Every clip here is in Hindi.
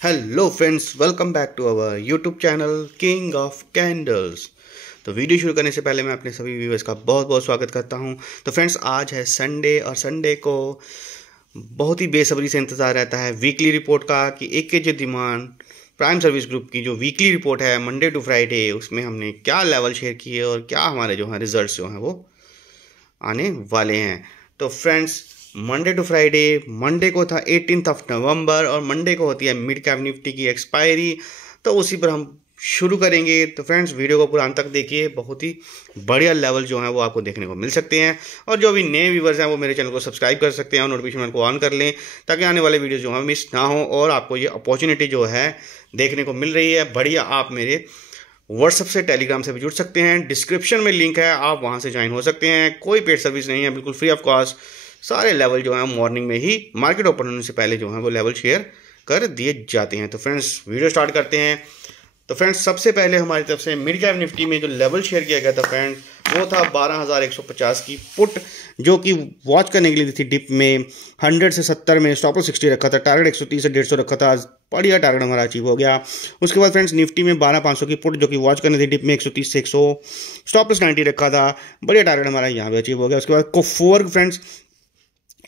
Hello friends, welcome back to our YouTube channel king of candles. तो वीडियो शुरू करने से पहले मैं अपने सभी व्यूअर्स का बहुत बहुत स्वागत करता हूं। तो फ्रेंड्स, आज है संडे और संडे को बहुत ही बेसब्री से इंतज़ार रहता है वीकली रिपोर्ट का कि AKG demand prime service group की जो वीकली रिपोर्ट है मंडे टू फ्राइडे, उसमें हमने क्या लेवल शेयर किए और क्या हमारे जो हैं रिजल्ट्स जो हैं वो आने वाले हैं। तो friends, Monday to Friday, Monday को था 18 नवंबर और मंडे को होती है मिड कैप निफ्टी की एक्सपायरी। तो उसी पर हम शुरू करेंगे। तो फ्रेंड्स, वीडियो को पूरा अंत तक देखिए, बहुत ही बढ़िया लेवल जो है वो आपको देखने को मिल सकते हैं। और जो भी नए व्यूवर्स हैं वो मेरे चैनल को सब्सक्राइब कर सकते हैं और नोटिफिकेशन को ऑन कर लें ताकि आने वाले वीडियो जो है मिस ना हो और आपको ये अपॉर्चुनिटी जो है देखने को मिल रही है बढ़िया। आप मेरे व्हाट्सएप से, टेलीग्राम से भी जुड़ सकते हैं, डिस्क्रिप्शन में लिंक है, आप वहां से ज्वाइन हो सकते हैं। कोई पेड सर्विस नहीं है, बिल्कुल फ्री ऑफ कॉस्ट। सारे लेवल जो है मॉर्निंग में ही मार्केट ओपन होने से पहले जो है वो लेवल शेयर कर दिए जाते हैं। तो फ्रेंड्स, वीडियो स्टार्ट करते हैं। तो फ्रेंड्स, सबसे पहले हमारी तरफ से मिड कैप निफ्टी में जो लेवल शेयर किया गया था फ्रेंड्स, वो था 12,150 की पुट, जो कि वॉच करने के लिए थी डिप में 100 से 70 में, स्टॉप लॉस 60 रखा था, टारगेट 130 से 150 रखा था। बढ़िया टारगेट हमारा अचीव हो गया। उसके बाद फ्रेंड्स, निफ्टी में 12,500 की पुट जो कि वॉच करने थी डिप में 130 से 100, स्टॉप लॉस 90 रखा था। बढ़िया टारगेट हमारा यहाँ पे अचीव हो गया। उसके बाद कोफोर फ्रेंड्स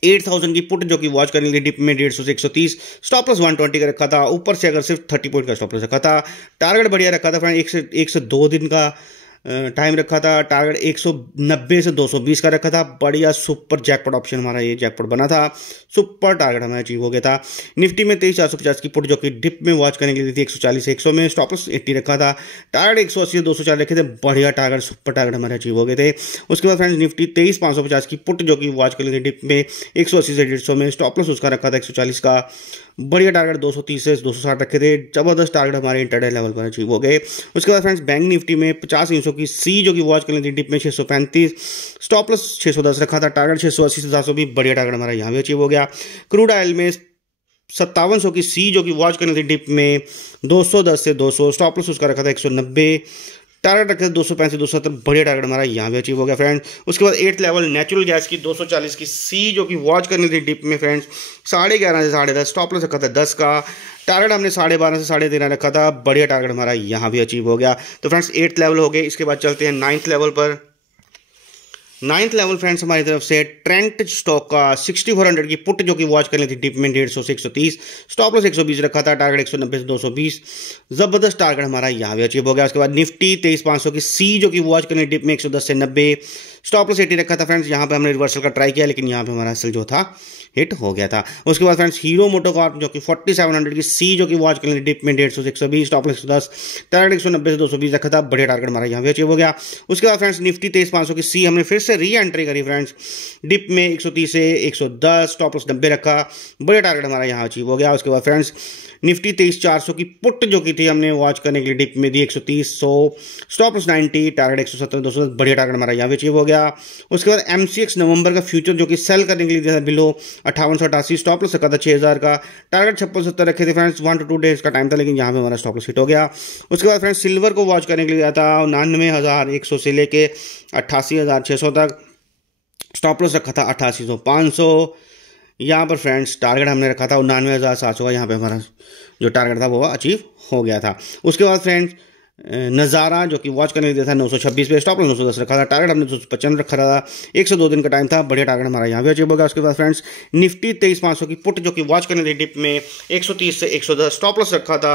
8,000 की पुट जो कि वॉच करने के लिए डिप में 150 से 130, स्टॉप लॉस 120 का रखा था। ऊपर से अगर सिर्फ 30 पॉइंट का स्टॉप लॉस रखा था। टारगेट बढ़िया रखा था फ्रेंड, 1 से 2 दिन का टाइम रखा था। टारगेट 190 से 220 का रखा था। बढ़िया सुपर जैकपॉट ऑप्शन हमारा ये जैकपॉट बना था। सुपर टारगेट हमारा अचीव हो गया था। निफ्टी में 23,450 की पुट जो कि डिप में वॉच करने के लिए थी 140 से 100 में, स्टॉप लॉस 80 रखा था। टारगेट 180 से 204 रखे थे। बढ़िया टारगेट, सुपर टारगेट हमारे अचीव हो गए थे। उसके बाद फ्रेंड्स, निफ्टी 23,550 की पुट जो कि वॉच करने के लिए डिप में 180 से 150 में, स्टॉप लॉस उसका रखा था 140 का। बढ़िया टारगेट 230 से 260 रखे थे। जबरदस्त टारगेट हमारे इंटरडे लेवल पर अचीव हो गए। उसके बाद फ्रेंड्स, बैंक निफ्टी में 50 की सी जो कि वॉच करनी थी डिप में 635, स्टॉप लॉस 610 रखा था। टारगेट 680 से 700 भी बढ़िया टारगेट हमारा यहाँ भी अचीव हो गया। क्रूड ऑयल में 5700 की सी जो कि वॉच करनी थी डिप में 210 से 200, स्टॉप लॉस उसका रखा था 190, टारगेट रखे थे 265 से 270। बढ़िया टारगेट हमारा यहाँ भी अचीव हो गया फ्रेंड्स। उसके बाद 8th लेवल नेचुरल गैस की 240 की सी जो कि वॉच करनी थी डिप में फ्रेंड्स 11.5 से 10.5, स्टॉप लॉस रखा था 10 का। टारगेट हमने 12.5 से 13.5 रखा था। बढ़िया टारगेट हमारा यहाँ भी अचीव हो गया। तो फ्रेंड्स, 8th लेवल हो गए। इसके बाद चलते हैं 9th लेवल पर। 9th लेवल फ्रेंड्स हमारी तरफ से ट्रेंट स्टॉक का 6400 की पुट जो कि वॉच करनी थी डिप में 150 से 130, स्टॉप लॉस 120 रखा था। टारगेट 190 से 220। जबरदस्त टारगेट हमारा यहाँ भी अचीव हो गया। उसके बाद निफ्टी 23,500 की सी जो कि वॉच करनी डिप में 110 से 90, स्टॉप लॉस 80 रखा था फ्रेंड्स। यहाँ पे हमने रिवर्सल का ट्राई किया लेकिन यहाँ पे हमारा असल जो था हिट हो गया था। उसके बाद फ्रेंड्स, हीरो मोटोकॉर्प जो कि 4700 की सी जो कि वॉच करनी डिप में 150 से 120, स्टॉप लॉस 110, टारगेट 190 से 220 रखा था। बढ़िया टारगेट हमारा यहाँ भी अचीव हो गया। उसके बाद फ्रेंड्स, निफ्टी 23,500 की सी हमने फिर से री एंट्री करी फ्रेंड्स डिप में 130 से 110, स्टॉप लॉस 90 रखा। बढ़िया टारगेट हमारा यहाँ अचीव हो गया। उसके बाद फ्रेंड्स, निफ्टी 23,400 की पुट जो की थी हमने वॉच करने के लिए डिप में दी 130, 100, स्टॉप लॉस 90, टारगेट 170, 200। बढ़िया टारगेट हमारा यहाँ भी अचीव हो गया। उसके बाद MCX नवंबर का फ्यूचर जो कि सेल करने के लिए था बिलो 5888, स्टॉप लॉस रखा था 6,000 का। टारगेट 5670 रखे थे फ्रेंड्स। 1 to 2 डेज का टाइम था लेकिन यहाँ पे हमारा स्टॉप लॉस हिट हो गया। उसके बाद फ्रेंड्स, सिल्वर को वॉच करने के लिए था 99,100 से लेके 88,600 तक, स्टॉप लॉस रखा था 8800, 500। यहाँ पर फ्रेंड्स, टारगेट हमने रखा था 99,700 का। यहाँ पे हमारा जो टारगेट था वो अचीव हो गया था। उसके बाद फ्रेंड्स, नज़ारा जो कि वॉच करने के लिए था 926 पे, स्टॉप लॉस 910 रखा था। टारगेट हमने 255 रखा था। 102 दिन का टाइम था। बढ़िया टारगेट हमारा यहाँ भी अचीव हो गया। उसके बाद फ्रेंड्स, निफ्टी 23,500 की पुट जो कि वॉच करने थी डिप में 130 से 110, स्टॉप लॉस रखा था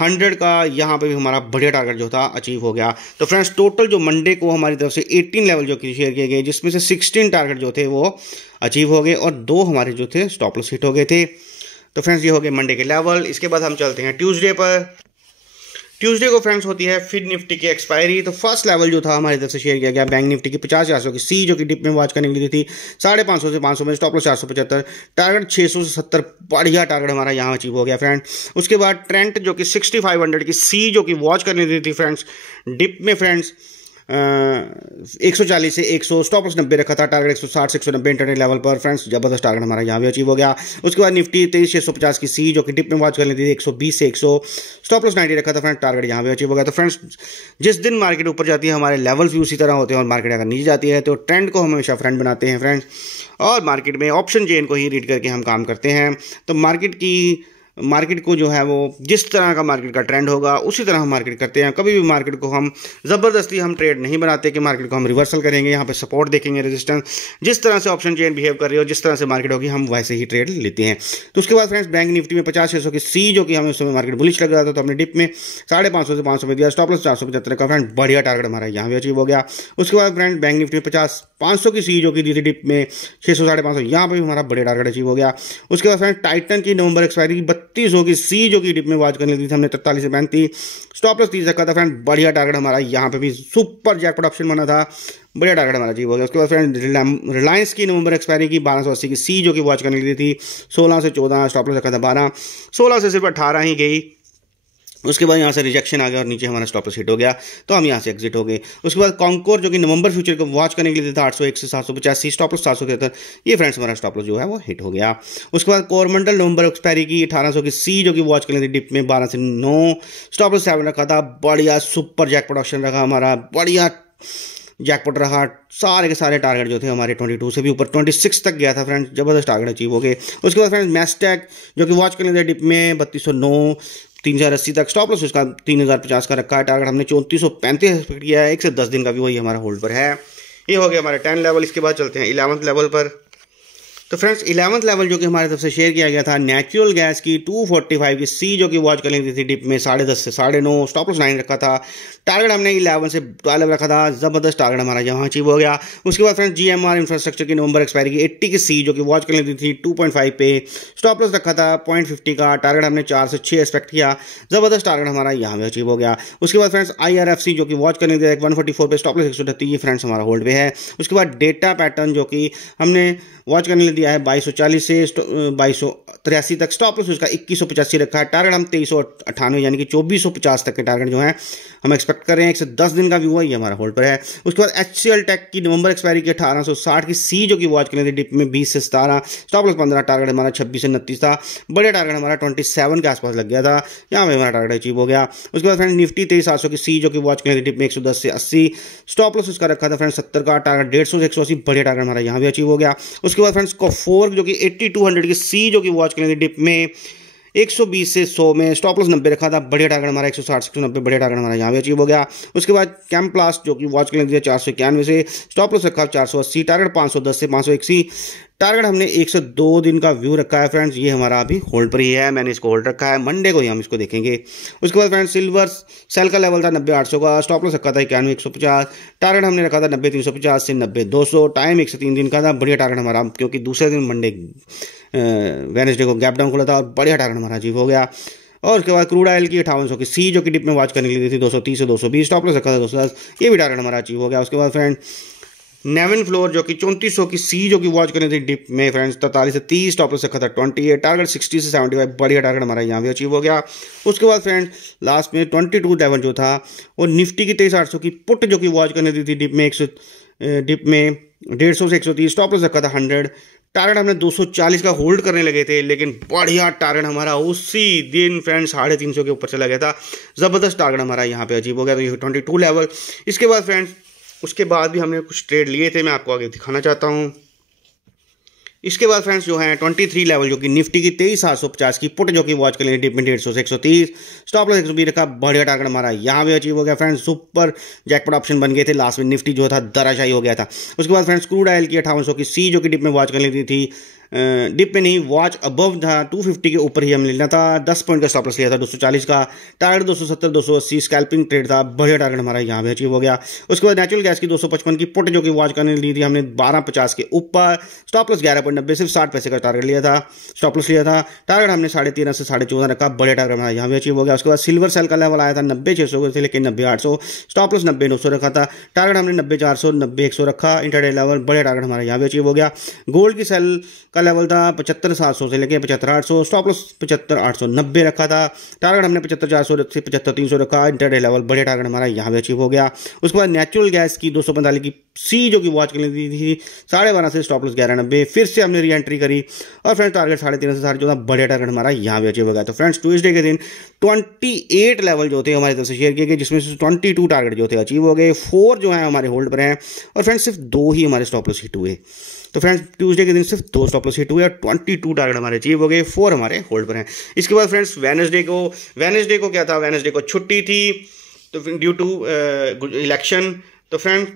100 का। यहाँ पे भी हमारा बढ़िया टारगेट जो था अचीव हो गया। तो फ्रेंड्स, टोटल जो मंडे को हमारी तरफ से 18 लेवल जो कि शेयर किए गए, जिसमें से 16 टारगेट जो थे वो अचीव हो गए और 2 हमारे जो थे स्टॉप लॉस हिट हो गए थे। तो फ्रेंड्स, ये हो गए मंडे के लेवल। इसके बाद हम चलते हैं ट्यूसडे पर। ट्यूसडे को फ्रेंड्स होती है फिर निफ्टी की एक्सपायरी। तो फर्स्ट लेवल जो था हमारी तरफ से शेयर किया गया बैंक निफ्टी की 50,400 की सी जो कि डिप में वॉच करने के लिए थी 550 से 500 में, स्टॉप लॉस 475, टारगेट 600 से 70। बढ़िया टारगेट हमारा यहाँ अचीव हो गया फ्रेंड। उसके बाद ट्रेंट जो कि 6500 की सी जो कि वॉच करने दी थी फ्रेंड्स डिप में फ्रेंड्स 140 से 100, स्टॉप लॉस 90 रखा था। टारगेट 160 से 190 इंटरनेट लेवल पर फ्रेंड्स। जबरदस्त टारगेट हमारा यहाँ भी अचीव हो गया। उसके बाद निफ्टी 23,650 की सी जो कि डिप में वॉच कर लेती थी 120 से 100, स्टॉप लॉस 90 रखा था फ्रेंड्स। टारगेट यहाँ भी अचीव हो गया। तो फ्रेंड्स, जिस दिन मार्केट ऊपर जाती है हमारे लेवल्स भी उसी तरह होते हैं और मार्केट अगर नीचे जाती है तो ट्रेंड को हम हमेशा फ्रेंड बनाते हैं फ्रेंड्स। और मार्केट में ऑप्शन चेन को ही रीड करके हम काम करते हैं। तो मार्केट की मार्केट को जो है वो जिस तरह का मार्केट का ट्रेंड होगा उसी तरह हम मार्केट करते हैं। कभी भी मार्केट को हम ज़बरदस्ती हम ट्रेड नहीं बनाते कि मार्केट को हम रिवर्सल करेंगे, यहाँ पे सपोर्ट देखेंगे, रेजिस्टेंस, जिस तरह से ऑप्शन चेन बिहेव कर रही हो, जिस तरह से मार्केट होगी हम वैसे ही ट्रेड लेते हैं। तो उसके बाद फ्रेंड्स बैंक निफ्टी में 50-600 की सी जो कि हमें उस समय मार्केट बुलिश लग रहा था, तो हमने डिप में 550 से 500 में दिया, स्टॉप लॉस 475 का फ्रेंड बढ़िया टारगेट हमारा यहाँ भी अचीव हो गया। उसके बाद फ्रेंड बैंक निफ्टी में 500 की सी जो कि दी थी डिप में 600-550, यहाँ पर भी हमारा बढ़िया टारगेट अचीव हो गया। उसके बाद फ्रेंड टाइटन की नवंबर एक्सपायरी की 3200 की सी जो कि डिप में वॉच करने ली थी हमने 43 से 35, स्टॉप लॉस 30 रखा था फ्रेंड, बढ़िया टारगेट हमारा यहाँ पे भी सुपर जैकपॉट ऑप्शन बना था, बढ़िया टारगेट हमारा अचीव हो गया। उसके बाद फ्रेंड रिलायंस की नवंबर एक्सपायरी की 1280 की सी जो कि वॉच करने ली थी 16 से 14, स्टॉप लॉस रखा था 12, 16 से सिर्फ 18 ही गई। उसके बाद यहाँ से रिजेक्शन आ गया और नीचे हमारा स्टॉप लॉस हिट हो गया, तो हम यहाँ से एग्जिट हो गए। उसके बाद कॉन्कोर जो कि नवंबर फ्यूचर को वॉच करने के लिए था 801 से 785, स्टॉप लॉस 773, ये फ्रेंड्स हमारा स्टॉप लॉस जो है वो हिट हो गया। उसके बाद कोरमंडल नवंबर एक्सपायरी की 1800 की सी जो कि वॉच करने थी डिप में 12 से 9, स्टॉप लॉस 7 रखा था, बढ़िया सुपर जैकपॉट ऑप्शन रखा हमारा, बढ़िया जैकपॉट रहा, सारे के सारे टारगेट जो थे हमारे 22 से भी ऊपर 26 तक गया था फ्रेंड्स, जबरदस्त टारगेट अचीव हो गए। उसके बाद फ्रेंड्स मैस्टैक जो कि वॉच करने थे डिप में 3209, 3080 तक, स्टॉप लॉस उसका 3050 का रखा है, टारगेट हमने 3435 एक्सपेक्ट किया है, 1 से 10 दिन का भी वही हमारा होल्ड पर है। ये हो गया हमारे 10 लेवल। इसके बाद चलते हैं 11th लेवल पर। तो फ्रेंड्स 11th लेवल जो कि हमारे तरफ से शेयर किया गया था नेचुरल गैस की 245 की सी जो कि वॉच कर ली थी डिप में 10.5 से 9.5, स्टॉप लॉस 9 रखा था, टारगेट हमने 11 से 12 रखा था, जबरदस्त टारगेट हमारा यहाँ अचीव हो गया। उसके बाद फ्रेंड्स जीएमआर इंफ्रास्ट्रक्चर की नवंबर एक्सपायरी की 80 की सी जो कि वॉच कर ली थी 2.5 पे, स्टॉप लॉस रखा था 0.50 का, टारगेट हमने 4 से 6 एक्सपेक्ट किया, जबरदस्त टारगेट हमारा यहाँ भी अचीव हो गया। उसके बाद फ्रेंड्स IRFC जो कि वॉच करने थे 144 पे, स्टॉप लॉस 138, ये फ्रेंड्स हमारा होल्ड पे है। उसके बाद डेटा पैटर्न जो कि हमने वॉच करने दिया है 2240 से 2283 तक, स्टॉप लॉस उसका 2185 रखा है, टारगेट हम 2398 यानी कि 2450 तक के टारगेट जो है हम एक्सपेक्ट कर रहे हैं। 1 से 10 दिन का व्यू है, ये हमारा होल्ड पर है। उसके बाद HCL टेक की नवंबर एक्सपायरी की 1860 की सी जो कि वॉच करने थी डिप में 20 से 17, स्टॉप लॉस 15, टारगेट हमारा 26 से 29 था, बढ़िया टारगेट हमारा 27 के आसपास लग गया था, यहाँ पे हमारा टारगेट अचीव हो गया। उसके बाद फ्रेंड निफ्टी 23700 की सी जो कि वॉच करने थी डिप में 110 से 80, स्टॉप लॉस उसका रखा था फ्रेंड 70 का, टारगेट 150 से 180, बढ़िया टारगेट हमारा यहाँ भी अचीव हो गया। उसके बाद फ्रेंड्स कोफोर जो कि 8200 की सी जो कि वॉच करने थी डिप में 120 से 100 में, स्टॉप लॉस 90 रखा था, बढ़िया टारगेट हमारा 160 से 190, बढ़िया टारगेट हमारा यहाँ भी अचीव हो गया। उसके बाद कैम्प्लास्ट जो कि वॉच करने दिया 491 से, स्टॉप लॉस रखा 480, टारगेट 510 से 581, टारगेट हमने 102 दिन का व्यू रखा है फ्रेंड्स, ये हमारा अभी होल्ड पर ही है, मैंने इसको होल्ड रखा है, मंडे को ही हम इसको देखेंगे। उसके बाद फ्रेंड्स सिल्वर सेल का लेवल था 90-800 का, स्टॉप लॉस रखा था 91-150, टारगेट हमने रखा था 90-350 से 90-200, टाइम 1 से 3 दिन का था, बढ़िया टारगेट हमारा, क्योंकि दूसरे दिन मंडे वेडनेसडे को गैप डाउन खुला था और बढ़िया टारगेट हमारा अचीव हो गया। और उसके बाद क्रूड ऑयल की 5800 की सी जो कि डिप में वॉच करने के लिए थी 230 से 220, स्टॉप लॉस रखा था 210, ये भी टारगेट हमारा अचीव हो गया। उसके बाद फ्रेंड नेवन फ्लोर जो कि 3400 की सी जो कि वॉच करनी थी डिप में फ्रेंड्स 43 से 30, स्टॉप लॉस रखा था 28, टारगेट 60 से 75, बढ़िया टारगेट हमारा यहाँ भी अचीव हो गया। उसके बाद फ्रेंड लास्ट में 22 लेवल जो था वो निफ्टी की 23800 की पुट जो कि वॉच करनी थी डिप में 150 से 130, स्टॉप लॉस रखा था 100, टारगेट हमने 240 का होल्ड करने लगे थे, लेकिन बढ़िया टारगेट हमारा उसी दिन फ्रेंड्स 350 के ऊपर चला गया था, जबरदस्त टारगेट हमारा यहाँ पे अचीव हो गया। तो ये 22 लेवल। इसके बाद फ्रेंड्स उसके बाद भी हमने कुछ ट्रेड लिए थे, मैं आपको आगे दिखाना चाहता हूँ। इसके बाद फ्रेंड्स जो है 23 लेवल जो कि निफ्टी की 23750 की पुट जो कि वॉच कर लेंगे डिप में 150 से 130, स्टॉप लॉस 120 रखा, बढ़िया टारगेट हमारा यहाँ भी अचीव हो गया फ्रेंड्स, सुपर जैकपॉट ऑप्शन बन गए थे, लास्ट में निफ्टी जो था दराशाही हो गया था। उसके बाद फ्रेंड्स क्रूड ऑयल की 5800 की सी जो कि डिप में वॉच कर लेती थी, डिप में नहीं वॉच अबव था 250 के ऊपर ही हम लेना था, 10 पॉइंट का स्टॉप लॉस लिया था 240 का, टारगेट 270 280, स्कैल्पिंग ट्रेड था, बढ़िया टारगेट हमारा यहाँ भी अचीव हो गया। उसके बाद नेचुरल गैस की 255 की पुट जो कि वॉच करने ली थी हमने 1250 के ऊपर, स्टॉप लॉस 11.90, सिर्फ 60 पैसे का टारगेट लिया था, स्टॉप लॉस लिया था, टारगेट हमने 13.5 से 14.5 रखा, बढ़िया टारगेट हमारा यहाँ भी अचीव हो गया। उसके बाद सिल्वर सेल का लेवल आया था 90-600 से लेकर 90-800, स्टॉप लॉस 90-900 रखा था, टारगेट हमने 90-400 90-100 रखा, इंटरडे लेवल, बढ़िया टारगेट हमारा यहाँ भी अचीव हो गया। गोल्ड की सेल का लेवल था 75-700 से लेकर 75-800, स्टॉप लॉस 75-890 रखा था, टारगेट हमने 75-400 से 75-300 रखा, इंटरडे लेवल, बढ़िया टारगेट हमारा यहाँ भी अचीव हो गया। उसके बाद नेचुरल गैस की 245 की सी जो कि वॉच कर ली थी 12.5 से, स्टॉप लॉस 11.90, फिर से हमने री एंट्री करी और फ्रेंड्स टारगेट 13.5 से 14.5, बढ़िया टारगेट हमारा यहाँ भी अचीव हो गया। तो फ्रेंड्स ट्यूसडे के दिन 28 लेवल जो थे हमारी तरफ से शेयर किए गए, जिसमें से 22 टारगेट जो थे अचीव हो गए, 4 जो है हमारे होल्ड पर हैं और फ्रेंड्स सिर्फ 2 ही हमारे स्टॉप लॉस हिट हुए। तो फ्रेंड्स ट्यूसडे के दिन सिर्फ 2 स्टॉप लॉस हिट हुए और 22 टारगेट हमारे अचीव हो गए, 4 हमारे होल्ड पर हैं। इसके बाद फ्रेंड्स वेडनेसडे को क्या था, वेडनेसडे को छुट्टी थी तो ड्यू टू इलेक्शन। तो फ्रेंड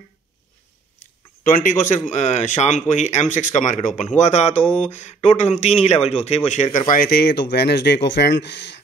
20 को सिर्फ शाम को ही M6 का मार्केट ओपन हुआ था, तो टोटल हम 3 ही लेवल जो थे वो शेयर कर पाए थे। तो वेडनेसडे को फ्रेंड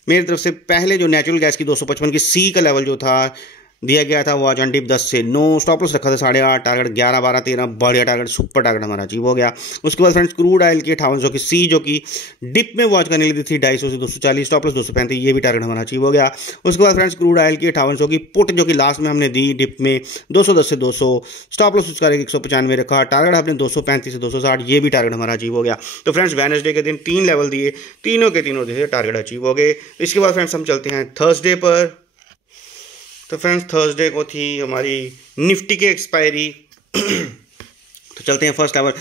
मेरी तरफ से पहले जो नेचुरल गैस की 255 की C का लेवल जो था दिया गया था वो आज डिप 10 से 9, स्टॉप लॉस रखा था 8.5, टारगेट 11, 12, 13, बढ़िया टारगेट, सुपर टारगेट हमारा अचीव हो गया। उसके बाद फ्रेंड्स क्रूड ऑयल की 5800 की C जो कि डिप में वॉच करने लगी थी 250 से 240, स्टॉप लॉस 235, ये भी टारगेट हमारा अचीव हो गया। उसके बाद फ्रेंड्स क्रूड ऑयल की 5800 की पुट जो कि लास्ट में हमने दी डिप में 210 से 200, स्टॉप लॉस उसका 195 रखा, टारगेट आपने 235 से 260, ये भी टारगेट हमारा अचीव हो गया। तो फ्रेंड्स वेडनेसडे के दिन 3 लेवल दिए, तीनों के तीनों दिए टारगेट अचीव हो गए। इसके बाद फ्रेंड्स हम चलते हैं थर्सडे पर। तो फ्रेंड्स थर्सडे को थी हमारी निफ्टी की एक्सपायरी। तो चलते हैं फर्स्ट लेवल।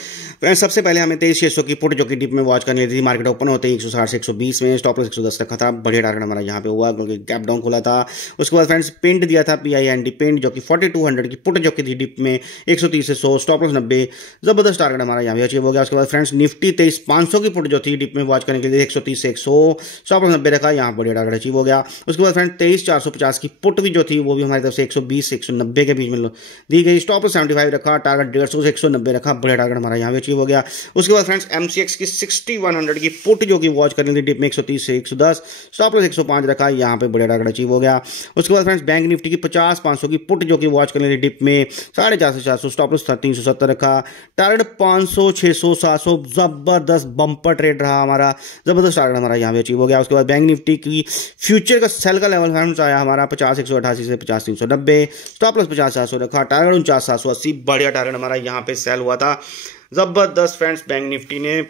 फ्रेंड्स सबसे पहले हमें 23,600 की पुट जो कि डिप में वॉच करनी थी, मार्केट ओपन होते ही 160 से 120 में, स्टॉप लॉस 110 रखा था, बढ़िया टारगेट हमारा यहाँ पे हुआ क्योंकि गैप डाउन खुला था। उसके बाद फ्रेंड्स पिंड दिया था PIND पिंड जो कि 4200 की पुट जो कि थी डिप में 130 से 100, स्टॉप लॉस 90, जबरदस्त टारगेट हमारा यहाँ पे अचीव हो गया। उसके बाद फ्रेंड्स निफ्टी 23,500 की पुट जो थी डिप में वॉच करने के लिए 130 से 100, स्टॉप लॉस 90 रखा, यहाँ बढ़िया टारगेट अचीव हो गया। उसके बाद फ्रेंड्स 23,450 की पुट भी जो थी वो भी हमारी तरफ से 120 से 190 के बीच में दी गई, स्टॉप लॉस 75 रखा, टारगेट 150 से 190 रखा, बढ़िया टारगेट हमारा यहाँ पे अचीव हो गया। उसके बाद फ्रेंड्स MCX की 6100 की पुट जो कि वॉच करनी थी डिप में 130 से 110, स्टॉप लॉस 105 रखा, यहाँ पे बढ़िया टारगेट अचीव हो गया। उसके बाद फ्रेंड्स बैंक निफ्टी की 50,500 की पुट जो कि वॉच करनी थी डिप में 450 से 400, स्टॉप लॉस 370 रखा, टारगेट 500, 600, 700, जबरदस्त बम्पर ट्रेड रहा हमारा, जबरदस्त टारगेट हमारा यहाँ पे अचीव हो गया। उसके बाद बैंक निफ्टी की फ्यूचर का सेल का लेवल फ्रेंड्स आया हमारा 50,188 से 50,390, स्टॉप लॉस 50,700 रखा, टारगेट 49,780, बढ़िया टारगेट हमारा यहाँ पे सेल हुआ था, जबरदस्त। फ्रेंड्स बैंक निफ्टी ने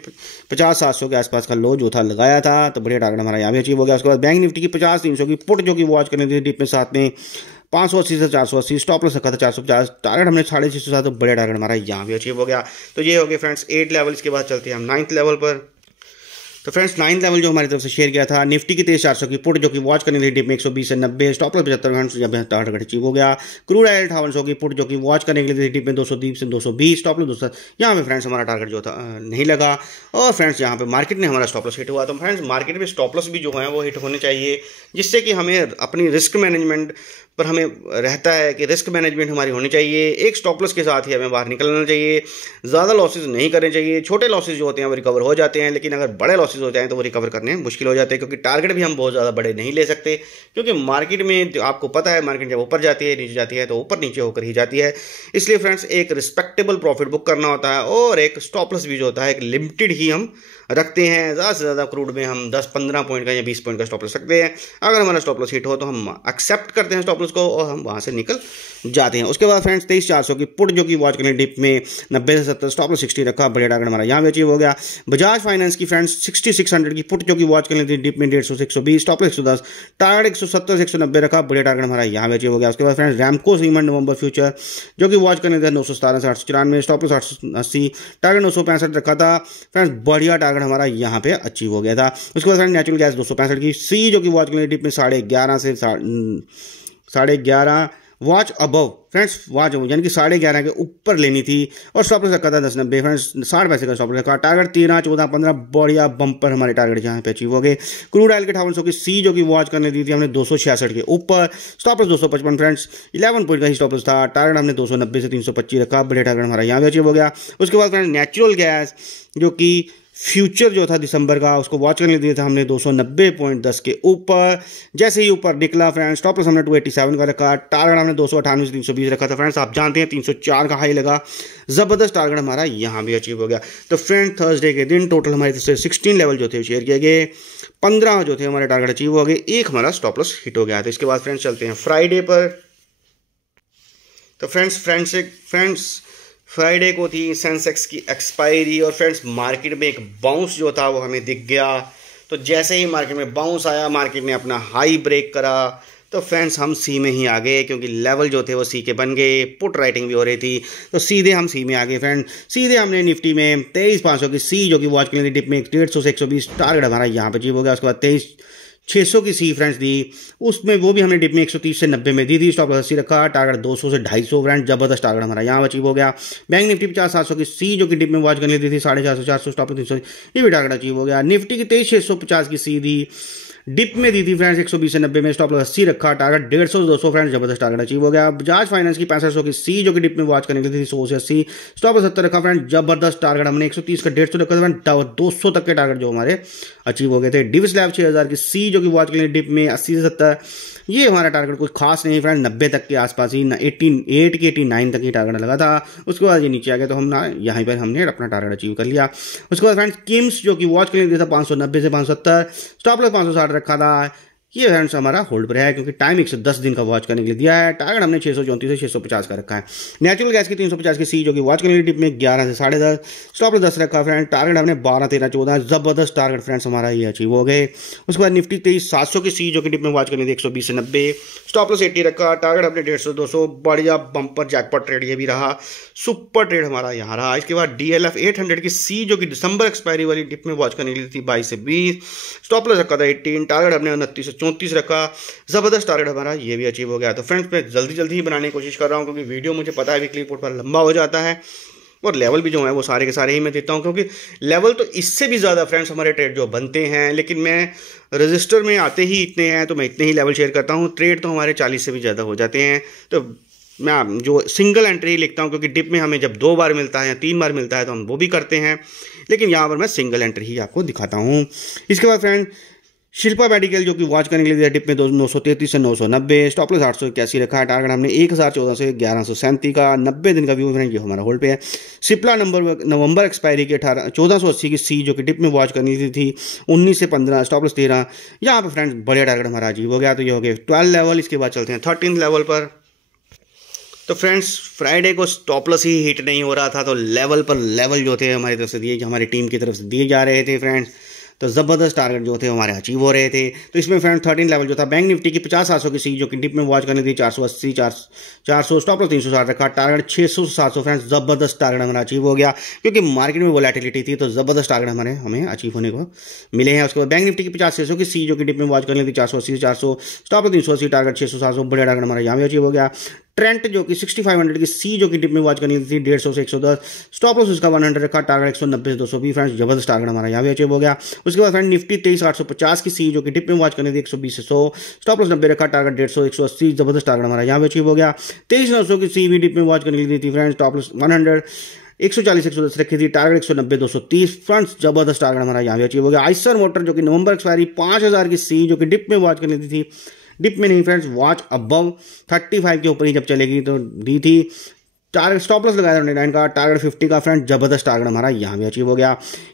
50,700 के आसपास का लो जो था लगाया था, तो बढ़िया टारगेट हमारा यहाँ भी अचीव हो गया। उसके बाद बैंक निफ्टी की 50,300 की पुट जो कि वॉच करनी थी डिप में साथ में 580 से 480, स्टॉप लॉस रखा था 450, टारगेट हमने 650, तो बढ़िया टारगेट हमारा यहाँ भी अचीव हो गया। तो ये हो गए फ्रेंड्स 8 लेवल। इसके बाद चलते हैं हम 9th लेवल पर। तो फ्रेंड्स 9th लेवल जो हमारी तरफ से शेयर किया था, निफ्टी की 23,400 की पुट जो कि वॉच करनी थी डिप में 120 से 90, स्टॉप लॉस 75, जब टारगेट अचीव हो गया। क्रूड ऑयल 5800 की पुट जो कि वॉच करने के लिए डिप में 230 से 220, स्टॉप लॉस 200, यहाँ पे फ्रेंड्स हमारा टारगेट जो था नहीं लगा। और फ्रेंड्स यहाँ पे मार्केट ने हमारा स्टॉप लॉस हिट हुआ। तो फ्रेंड्स मार्केट में स्टॉप लॉस भी जो है वो हिट होने चाहिए, जिससे कि हमें अपनी रिस्क मैनेजमेंट पर हमें रहता है कि रिस्क मैनेजमेंट हमारी होनी चाहिए। एक स्टॉप लॉस के साथ ही हमें बाहर निकलना चाहिए, ज़्यादा लॉसेज नहीं करने चाहिए। छोटे लॉसेज जो होते हैं वो रिकवर हो जाते हैं, लेकिन अगर बड़े लॉसेज हो जाएं तो वो रिकवर करने मुश्किल हो जाते हैं, क्योंकि टारगेट भी हम बहुत ज़्यादा बड़े नहीं ले सकते, क्योंकि मार्केट में आपको पता है मार्केट जब ऊपर जाती है नीचे जाती है तो ऊपर नीचे होकर ही जाती है। इसलिए फ्रेंड्स एक रिस्पेक्टेबल प्रॉफिट बुक करना होता है, और एक स्टॉप लॉस भी जो होता है एक लिमिटेड ही हम रखते हैं। ज़्यादा से ज़्यादा क्रूड में हम 10-15 पॉइंट का या 20 पॉइंट का स्टॉप लॉस रखते हैं। अगर हमारा स्टॉप लॉस हिट हो तो हम एक्सेप्ट करते हैं स्टॉप लॉस को और हम वहाँ से निकल जाते हैं। उसके बाद फ्रेंड्स 23,400 की पुट जो कि वॉच करने डिप में 90 से 70, स्टॉप लॉस 60 रखा, बढ़िया टारगेट हमारा यहाँ भी अचीव हो गया। बजाज फाइनेंस की फ्रेंड्स 6600 की पुट जो कि वॉच करने थी डिप में 150 से 120, स्टॉप लॉस 110, टारगेट 170 से 190 रखा, बढ़िया टारगेट हमारा यहाँ भी अचीव हो गया। उसके बाद फ्रेंड्स रैमको सीमेंट नवंबर फ्यूचर जो कि वॉच करने थे 917 से 894, स्टॉप लॉस 880, टारगेट 965 रखा था। फ्रेंड्स बढ़िया टारगेट हमारा यहाँ पे अचीव हो गया था। उसके बाद फ्रेंड्स नेचुरल गैस 265 की C जो कि वॉच करने डिप में 11.5 से 11.5 वॉच अबव, फ्रेंड्स वॉच यानी कि 11.5 के ऊपर लेनी थी, और स्टॉप लॉस रखा था 10.90, फ्रेंड्स 60 पैसे का स्टॉप लॉस रखा, टारगेट 13, 14, 15, बढ़िया बम्पर हमारे टारगेट यहाँ पे अचीव हो गए। क्रूड ऑयल के 5800 की C जो कि वॉच करने दी थी हमने 266 के ऊपर, स्टॉप लॉस 255, फ्रेंड्स 11 पॉइंट का ही स्टॉप लॉस था, टारगेट हमने 290 से 325 रखा, बढ़िया टारगेट हमारा यहाँ पे अचीव हो गया। उसके बाद फ्रेंड्स नेचुरल गैस जो कि फ्यूचर जो था दिसंबर का, उसको वॉच करने दिया था हमने 290.10 के ऊपर, जैसे ही ऊपर निकला फ्रेंड्स स्टॉप लॉस हमने 287 का रखा, टारगेट हमने 298 से 320 रखा था। फ्रेंड्स आप जानते हैं 304 का हाई लगा, जबरदस्त टारगेट हमारा यहाँ भी अचीव हो गया। तो फ्रेंड थर्सडे के दिन टोटल हमारे 16 लेवल जो थे शेयर किए गए, 15 जो थे हमारे टारगेट अचीव हो गए, एक हमारा स्टॉप लॉस हिट हो गया। तो इसके बाद फ्रेंड्स चलते हैं फ्राइडे पर। तो फ्रेंड्स फ्राइडे को थी सेंसेक्स की एक्सपायरी, और फ्रेंड्स मार्केट में एक बाउंस जो था वो हमें दिख गया। तो जैसे ही मार्केट में बाउंस आया, मार्केट ने अपना हाई ब्रेक करा, तो फ्रेंड्स हम C में ही आ गए, क्योंकि लेवल जो थे वो C के बन गए, पुट राइटिंग भी हो रही थी, तो सीधे हम C में आ गए। फ्रेंड सीधे हमने निफ्टी में 23,500 की C जो कि वॉच के लिए डिप में 150 से 120, टारगेट हमारा यहाँ पे अचीव हो गया। उसके बाद 600 की सी फ्रेंड्स दी, उसमें वो भी हमने डिप में 130 से 90 में दी थी। स्टॉप लॉस 80 रखा, टारगेट 200 से 250 फ्रेंड, जबरदस्त टारगेट हमारा यहाँ अचीव हो गया। बैंक निफ्टी 50-700 की सी जो कि डिप में वॉच करनी थी 450-400, स्टॉप लॉस 300, ये भी टारगेट अचीव हो गया। निफ्टी की 23,650 की सी दी, डिप में दी थी फ्रेंड्स 120 से 90 में, स्टॉप लॉस 80 रखा, टारगेट 150 से 200 फ्रेंड्स, जबरदस्त टारगेट अचीव हो गया। बजाज फाइनेंस की 6500 की सी जो कि डिप में वॉच करने की थी 100 से 80, स्टॉप लॉस 70 रखा फ्रेंड, जबरदस्त टारगेट हमने 130 का 150 रखा था, 200 तक के टारगेट जो हमारे अचीव हो गए थे। डिविस लैब 6000 की सी जो कि वॉच करने डिप में 80 से 70, ये हमारा टारगेट कुछ खास नहीं फ्रेंड, 90 तक के आसपास ही, 88 की 89 तक ही टारगेट लगा था। उसके बाद ये नीचे आ गया तो हम ना यहाँ पर हमने अपना टारगेट अचीव कर लिया। उसके बाद फ्रेंड्स किम्स जो कि वॉच करने था 590 से 570, स्टॉप लॉस 560 रखा था, ये फ्रेंड्स हमारा होल्ड पर है क्योंकि टाइम 110 दिन का वॉच करने के लिए दिया है। टारगेट हमने 634 से 650 का रखा है। नेचुरल गैस की 350 की सी जो कि वॉच करने के लिए डिप में 11 से 10.5, स्टॉप लॉस 10 रखा फ्रेंड, टारगेट हमने 12, 13, 14, जबरदस्त टारगेट फ्रेंड्स हमारा ये अचीव हो गए। उसके बाद निफ्टी 23,700 की सी जो कि डिप में वॉच करनी थी 120 से 90, स्टॉप लॉस 80 रखा, टारगेट हमने 150 200, बढ़िया बंपर जैकपॉट ट्रेड ये भी रहा, सुपर ट्रेड हमारा यहाँ रहा। इसके बाद DLF 800 की सी जो कि दिसंबर एक्सपायरी वाली डिप में वॉच करने के लिए थी 22 से 20, स्टॉप लॉस रखा था 18, टारगेट हमने 29 से 34 रखा, जबरदस्त टारगेट हमारा ये भी अचीव हो गया। तो फ्रेंड्स मैं जल्दी ही बनाने की कोशिश कर रहा हूँ क्योंकि वीडियो मुझे पता है वीकली रिपोर्ट पर लंबा हो जाता है, और लेवल भी जो है वो सारे के सारे ही मैं देता हूँ क्योंकि लेवल तो इससे भी ज़्यादा फ्रेंड्स हमारे ट्रेड जो बनते हैं, लेकिन मैं रजिस्टर में आते ही इतने हैं तो मैं इतने ही लेवल शेयर करता हूँ। ट्रेड तो हमारे 40 से भी ज़्यादा हो जाते हैं, तो मैं जो सिंगल एंट्री लिखता हूँ क्योंकि डिप में हमें जब 2 बार मिलता है या 3 बार मिलता है तो हम वो भी करते हैं, लेकिन यहाँ पर मैं सिंगल एंट्री ही आपको दिखाता हूँ। इसके बाद फ्रेंड शिल्पा मेडिकल जो कि वॉच करने के लिए डिप में 933 से 990, स्टॉप लॉस 881 रखा है, टारगेट हमने 1014 से 1137 का, 90 दिन का व्यू फ्रेंड ये हमारा होल्ड पे है। सिप्ला नवंबर एक्सपायरी के 1480 की सी जो कि डिप में वॉच करनी थी 19 से 15, स्टॉप लॉस 13, यहाँ पर फ्रेंड्स बढ़िया टारगेट हमारा अचीव हो गया। तो ये हो गया 12 लेवल। इसके बाद चलते हैं 13 लेवल पर। तो फ्रेंड्स फ्राइडे को स्टॉप लॉस ही हिट नहीं हो रहा था, तो लेवल पर लेवल जो थे हमारी तरफ से दिए, हमारी टीम की तरफ से दिए जा रहे थे फ्रेंड्स, तो ज़बरदस्त टारगेट जो थे हमारे अचीव हो रहे थे। तो इसमें फ्रेंड 13 लेवल जो था बैंक निफ्टी की 50-700 की सी जो कि डिप में वॉच करनी थी 480 400, स्टॉप लॉस 360 रखा, टारगेट 600 से 700 फ्रेंड्स, ज़बरदस्त टारगेट हमारा अचीव हो गया क्योंकि मार्केट में वोलेटिलिटी थी, तो ज़बरदस्त टारगेट हमें अचीव होने को मिले हैं। उसके बाद बैंक निफ्टी की 50-600 की सी जो कि डिप में वॉच करनी थी 480 से 400, स्टॉप लॉस 380, टारगेट 600 700, बड़े टारगेट हमारा यहाँ भी अचीव हो गया। ट्रेंट जो कि 6500 की सी जो कि डिप में वॉच करनी थी 150 से 110, स्टॉप लॉस उसका 100 रखा, टारगेट 190 से 220 फ्रेंड्स, जबरदस्त टारगेट हमारा यहाँ भी अचीव हो गया। उसके बाद फ्रेंड निफ्टी 23,850 की सी जो कि डिप में वॉच करनी थी 120 से 100, स्टॉप लॉस 90 रखा, टारगेट 150 180, जबरदस्त टारगेट हमारा यहाँ भी अचीव हो गया। 23,900 की सी भी डिप में वॉच करनी थी फ्रेंड्स, स्टॉप लॉस 100, 140 110 रखी थी, टारगेट 190 230 फ्रेंड्स, जबरदस्त टारगेट हमारा यहाँ भी अचीव हो गया। आइसर मोटर जो कि नवंबर एक्सपायरी 5000 की सी जो कि डिप में वॉच करनी थी, डिप में नहीं फ्रेंड्स, वॉच अबव 35 के ऊपर ही जब चलेगी तो दी थी, टारगेट स्टॉप लॉस लगाया 29 का, टारगेट 50 का फ्रेंड, जबरदस्त टारगेट हमारा यहाँ भी अचीव हो गया।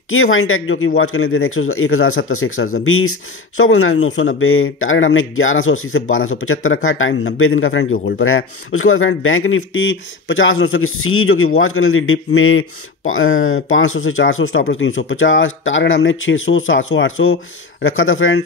के फाइन टेक जो कि वॉच करने देते 1070 से 120, स्टॉप लॉस 990, टारगेट हमने 1180 से 1275 रखा है, टाइम 90 दिन का फ्रेंड जो होल्ड पर है। उसके बाद फ्रेंड बैंक निफ्टी 50-900 की सी जो कि वॉच करने थी डिप में 500 से 400, स्टॉप लॉस 350, टारगेट हमने 600 700 800 रखा था फ्रेंड,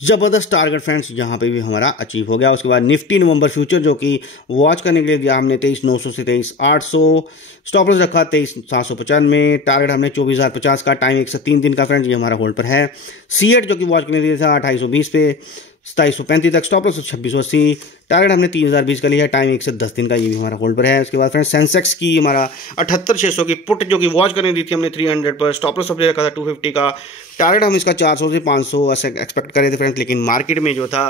जबरदस्त टारगेट फ्रेंड्स यहाँ पे भी हमारा अचीव हो गया। उसके बाद निफ्टी नवंबर फ्यूचर जो कि वॉच करने के लिए दिया हमने 23,900 से 23,800, स्टॉप लॉस रखा 23,795, टारगेट हमने 24,050 का, टाइम 103 दिन का फ्रेंड्स, ये हमारा होल्ड पर है। सीएट जो कि वॉच करने के लिए था 2820 पे 2735 तक, स्टॉप लॉस 2680, टारगेट हमने 3020 का लिया, टाइम 1 से 10 दिन का, ये भी हमारा होल्ड पर है। उसके बाद फ्रेंड्स सेंसेक्स की हमारा 78,600 की पुट जो कि वॉच करने दी थी हमने 300 पर, स्टॉप लॉस सबसे रखा था 250 का, टारगेट हम इसका 400 से 500 ऐसे एक्सपेक्ट करे थे फ्रेंड्स, लेकिन मार्केट में जो था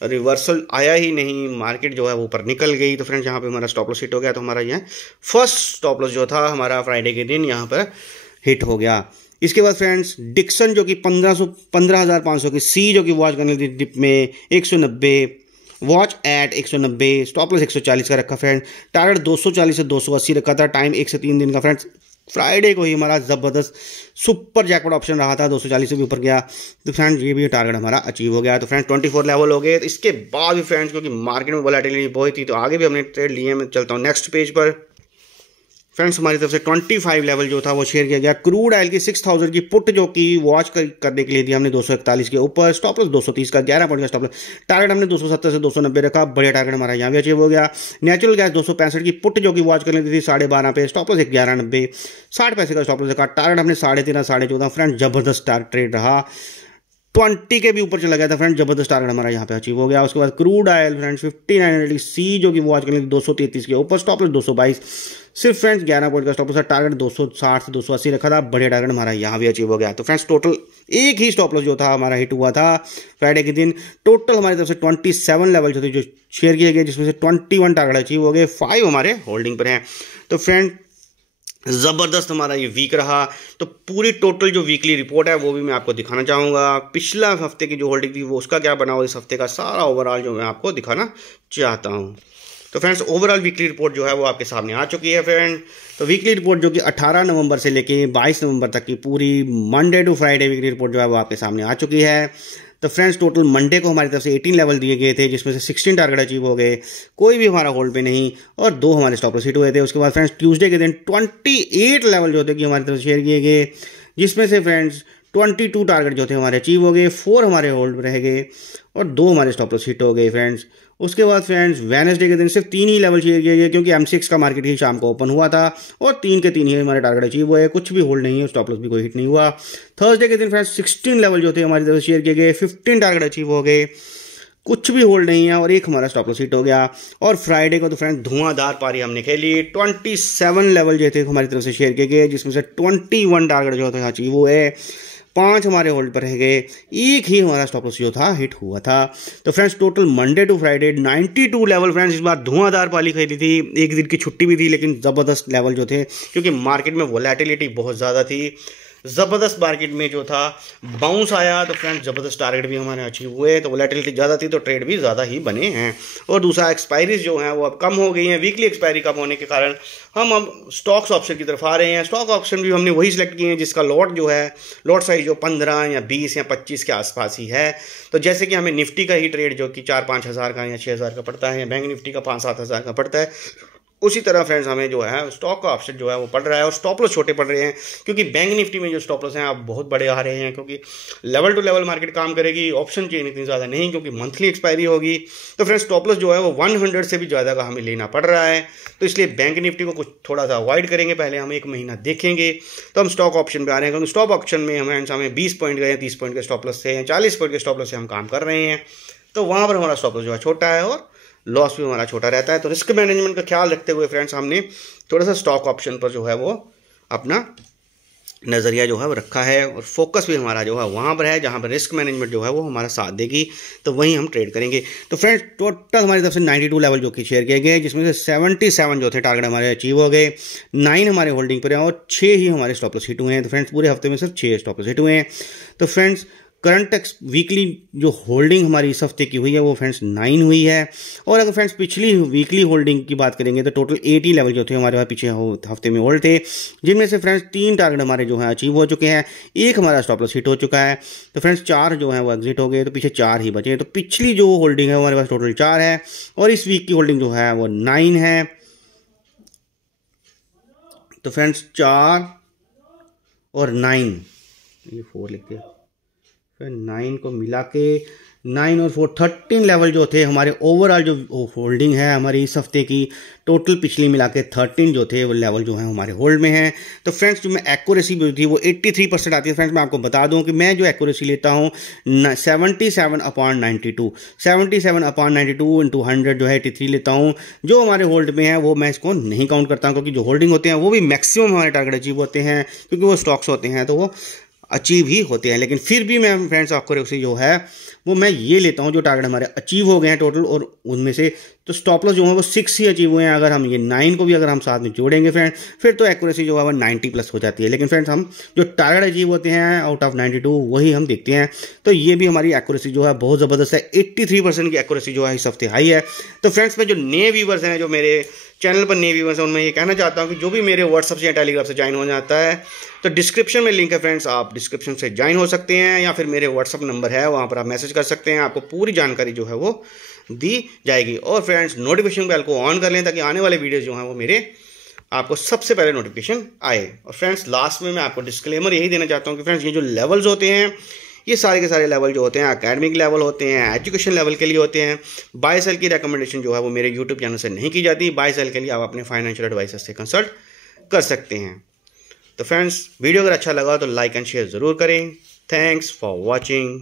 रिवर्सल आया ही नहीं, मार्केट जो है वो ऊपर निकल गई, तो फ्रेंड्स यहाँ पे हमारा स्टॉप लॉस हिट हो गया। तो हमारा यहाँ फर्स्ट स्टॉप लॉस जो था हमारा फ्राइडे के दिन यहाँ पर हिट हो गया। इसके बाद फ्रेंड्स डिक्सन जो कि 15,500 की सी जो कि वॉच करनी थी डिप में 190, वॉच एट 190, स्टॉप लॉस 140 का रखा फ्रेंड्स, टारगेट 240 से 280 रखा था, टाइम 1 से 3 दिन का फ्रेंड्स। फ्राइडे को ही हमारा ज़बरदस्त सुपर जैकपॉट ऑप्शन रहा था, 240 से भी ऊपर गया, तो फ्रेंड्स ये भी टारगेट हमारा अचीव हो गया। तो फ्रेंड्स 24 लेवल हो गए। तो इसके बाद भी फ्रेंड्स क्योंकि मार्केट में वोलेटिलिटी बहुत थी तो आगे भी हमने ट्रेड लिए। मैं चलता हूँ नेक्स्ट पेज पर। फ्रेंड्स हमारी तरफ से 25 लेवल जो था वो शेयर किया गया। क्रूड ऑयल की 6000 की पुट जो कि वॉच करने के लिए दी हमने 241 के ऊपर, स्टॉप लॉस 230 का, 11 पॉइंट का स्टॉप लॉस, टारगेट हमने 270 से 290 रखा, बढ़िया टारगेट हमारा यहाँ भी अचीव हो गया। नेचुरल गैस 265 की पुट जो कि वॉच करने दी थी 12.5 पे, स्टॉप लॉस 1190, 60 पैसे का स्टॉप लॉस रखा, टारगेट हमने 13.5 14 फ्रेंड, जबरदस्त ट्रेड रहा। 20 के भी ऊपर चला गया था फ्रेंड्स, जबरदस्त टारगेट हमारा यहाँ पे अचीव हो गया। उसके बाद क्रूड ऑयल फ्रेंड्स 59 सी, जो कि वो आज के लिए 233 के ऊपर, स्टॉप लॉस 222, सिर्फ फ्रेंड्स 11 पॉइंट का स्टॉप लॉस, टारगेट 260 से 280 रखा था, बढ़िया टारगेट हमारा यहाँ भी अचीव हो गया। तो फ्रेंड्स टोटल एक ही स्टॉप लॉस जो था हमारा हिट हुआ था फ्राइडे के दिन। टोटल हमारी तरफ से 27 लेवल जो थे जो शेयर किए गए, जिसमें से 21 टारगेट अचीव हो गए, 5 हमारे होल्डिंग पर हैं। तो फ्रेंड ज़बरदस्त हमारा ये वीक रहा। तो पूरी टोटल जो वीकली रिपोर्ट है वो भी मैं आपको दिखाना चाहूँगा। पिछला हफ्ते की जो होल्डिंग थी वो उसका क्या बना हो, इस हफ्ते का सारा ओवरऑल जो मैं आपको दिखाना चाहता हूँ। तो फ्रेंड्स ओवरऑल वीकली रिपोर्ट जो है वो आपके सामने आ चुकी है फ्रेंड। तो वीकली रिपोर्ट जो कि 18 नवंबर से लेके 22 नवंबर तक की पूरी Monday to Friday weekly report जो है वो आपके सामने आ चुकी है। तो फ्रेंड्स टोटल मंडे को हमारी तरफ से 18 लेवल दिए गए थे, जिसमें से 16 टारगेट अचीव हो गए, कोई भी हमारा होल्ड पे नहीं, और 2 हमारे स्टॉप लॉस हिट हुए थे। उसके बाद फ्रेंड्स ट्यूसडे के दिन 28 लेवल जो थे कि हमारी तरफ से शेयर किए गए, जिसमें से फ्रेंड्स 22 टारगेट जो थे हमारे अचीव हो गए, 4 हमारे होल्ड रह गए और 2 हमारे स्टॉप लॉस हिट हो गए फ्रेंड्स। उसके बाद फ्रेंड्स वेडनेसडे के दिन सिर्फ 3 ही लेवल शेयर किए गए, क्योंकि M6 का मार्केट ही शाम को ओपन हुआ था और 3 के 3 ही हमारे टारगेट अचीव हुए, कुछ भी होल्ड नहीं है, स्टॉप लॉस भी कोई हिट नहीं हुआ। थर्सडे के दिन फ्रेंड्स 16 लेवल जो थे हमारी तरफ से शेयर किए गए, 15 टारगेट अचीव हो गए, कुछ भी होल्ड नहीं है और 1 हमारा स्टॉप लॉस हिट हो गया। और फ्राइडे को तो फ्रेंड्स धुआंधार पारी हमने खेली, 27 लेवल जो थे हमारी तरफ से शेयर किए गए, जिसमें से 21 टारगेट जो थे अचीव हुए, 5 हमारे होल्ड पर रह गए, 1 ही हमारा स्टॉप लॉस जो था हिट हुआ था। तो friends total Monday to Friday 92 level friends इस बार धुआंधार पाली खेली थी। एक दिन की छुट्टी भी थी, लेकिन ज़बरदस्त लेवल जो थे, क्योंकि मार्केट में वोलेटिलिटी बहुत ज़्यादा थी, ज़बरदस्त मार्केट में जो था बाउंस आया। तो फ्रेंड्स ज़बरदस्त टारगेट भी हमारे अचीव हुए। तो वोलेटिलिटी ज़्यादा थी तो ट्रेड भी ज़्यादा ही बने हैं। और दूसरा एक्सपायरीज जो हैं वो अब कम हो गई हैं, वीकली एक्सपायरी कम होने के कारण हम अब स्टॉक्स ऑप्शन की तरफ आ रहे हैं। स्टॉक ऑप्शन भी हमने वही सिलेक्ट किए हैं जिसका लॉट जो है, लॉट साइज जो 15 या 20 या 25 के आसपास ही है। तो जैसे कि हमें निफ्टी का ही ट्रेड जो कि 4-5 हज़ार का या 6 हज़ार का पड़ता है, या बैंक निफ्टी का 5-7 हज़ार का पड़ता है, उसी तरह फ्रेंड्स हमें जो है स्टॉक का ऑप्शन जो है वो पड़ रहा है। और स्टॉप लॉस छोटे पड़ रहे हैं, क्योंकि बैंक निफ्टी में जो स्टॉप लॉस हैं आप बहुत बड़े आ रहे हैं, क्योंकि लेवल टू लेवल मार्केट काम करेगी, ऑप्शन चेन इतनी ज़्यादा नहीं, क्योंकि मंथली एक्सपायरी होगी। तो फ्रेंड्स स्टॉप लॉस जो है वो 100 से भी ज़्यादा का हमें लेना पड़ रहा है। तो इसलिए बैंक निफ्टी को कुछ थोड़ा सा अवॉइड करेंगे, पहले हम 1 महीना देखेंगे, तो हम स्टॉक ऑप्शन पे आ रहे हैं। क्योंकि स्टॉक ऑप्शन में हमें 20 पॉइंट का या 30 पॉइंट के स्टॉप लॉस से या 40 पॉइंट के स्टॉप लॉस से हम काम कर रहे हैं। तो वहाँ पर हमारा स्टॉप लॉस जो है छोटा है और लॉस भी हमारा छोटा रहता है। तो रिस्क मैनेजमेंट का ख्याल रखते हुए फ्रेंड्स हमने थोड़ा सा स्टॉक ऑप्शन पर जो है वो अपना नज़रिया जो है वो रखा है, और फोकस भी हमारा जो है वहाँ पर है जहाँ पर रिस्क मैनेजमेंट जो है वो हमारा साथ देगी, तो वहीं हम ट्रेड करेंगे। तो फ्रेंड्स टोटल हमारी तरफ से 92 लेवल जो कि शेयर किए गए, जिसमें से 77 जो थे टारगेट हमारे अचीव हो गए, 9 हमारे होल्डिंग पर हैं और 6 ही हमारे स्टॉप लॉस हिट हुए हैं। तो फ्रेंड्स पूरे हफ्ते में सिर्फ 6 स्टॉप लॉस हिट हुए हैं। तो फ्रेंड्स करंट वीकली जो होल्डिंग हमारी इस हफ्ते की हुई है वो फ्रेंड्स 9 हुई है। और अगर फ्रेंड्स पिछली वीकली होल्डिंग की बात करेंगे तो टोटल 80 लेवल जो थे हमारे पास पिछले हफ्ते में होल्ड थे, जिनमें से फ्रेंड्स 3 टारगेट हमारे जो हैं अचीव हो चुके हैं, 1 हमारा स्टॉप लॉस हिट हो चुका है। तो फ्रेंड्स 4 जो हैं वो एग्जिट हो गए, तो पीछे 4 ही बचे। तो पिछली जो होल्डिंग है हमारे पास टोटल 4 है और इस वीक की होल्डिंग जो है वो 9 है। तो फ्रेंड्स 4 और 9, ये 4 लिख के 9 को मिला के 9 और 4 13 लेवल जो थे हमारे ओवरऑल जो होल्डिंग है हमारी इस हफ्ते की, टोटल पिछली मिला के 13 जो थे वो लेवल जो है हमारे होल्ड में हैं। तो फ्रेंड्स जो मैं एक्यूरेसी भी थी वो 83% आती है। फ्रेंड्स मैं आपको बता दूं कि मैं जो एक्यूरेसी लेता हूं 77/92, 77/92 इंटू 100 जो है 83 लेता हूं। जो हमारे होल्ड में है वो मैं इसको नहीं काउंट करता हूं, क्योंकि जो होल्डिंग होते हैं वो भी मैक्सिमम हमारे टारगेट अचीव होते हैं, क्योंकि वो स्टॉक्स होते हैं तो वो अचीव ही होते हैं। लेकिन फिर भी मैं फ्रेंड्स एक्यूरेसी जो है वो मैं ये लेता हूँ जो टारगेट हमारे अचीव हो गए हैं टोटल, और उनमें से तो स्टॉप लॉस जो है वो 6 ही अचीव हुए हैं। अगर हम ये 9 को भी अगर हम साथ में जोड़ेंगे फ्रेंड, फिर तो एक्यूरेसी जो है वो 90+ हो जाती है। लेकिन फ्रेंड्स हम जो टारगेट अचीव होते हैं आउट ऑफ 92 वही हम देखते हैं। तो ये भी हमारी एक्यूरेसी जो है बहुत ज़बरदस्त है, 83% की एक्यूरेसी जो है इस हफ्ते हाई है। तो फ्रेंड्स में जो नए व्यूवर्स हैं, जो मेरे चैनल पर नए व्यूवर्स हैं, उनमें ये कहना चाहता हूँ कि जो भी मेरे व्हाट्सअप से या टेलीग्राम से ज्वाइन हो जाता है तो डिस्क्रिप्शन में लिंक है फ्रेंड्स, आप डिस्क्रिप्शन से ज्वाइन हो सकते हैं, या फिर मेरे व्हाट्सअप नंबर है वहाँ पर आप मैसेज कर सकते हैं, आपको पूरी जानकारी जो है वो दी जाएगी। और फ्रेंड्स नोटिफिकेशन बेल को ऑन कर लें ताकि आने वाले वीडियोज़ जो हैं वो मेरे आपको सबसे पहले नोटिफिकेशन आए। और फ्रेंड्स लास्ट में मैं आपको डिस्क्लेमर यही देना चाहता हूँ कि फ्रेंड्स ये जो लेवल्स होते हैं ये सारे के सारे लेवल जो होते हैं एकेडमिक लेवल होते हैं, एजुकेशन लेवल के लिए होते हैं। बाय सेल की रिकमेंडेशन जो है वो मेरे यूट्यूब चैनल से नहीं की जाती। बाय सेल के लिए आप अपने फाइनेंशियल एडवाइजर से कंसल्ट कर सकते हैं। तो फ्रेंड्स वीडियो अगर अच्छा लगा तो लाइक एंड शेयर ज़रूर करें। Thanks for watching.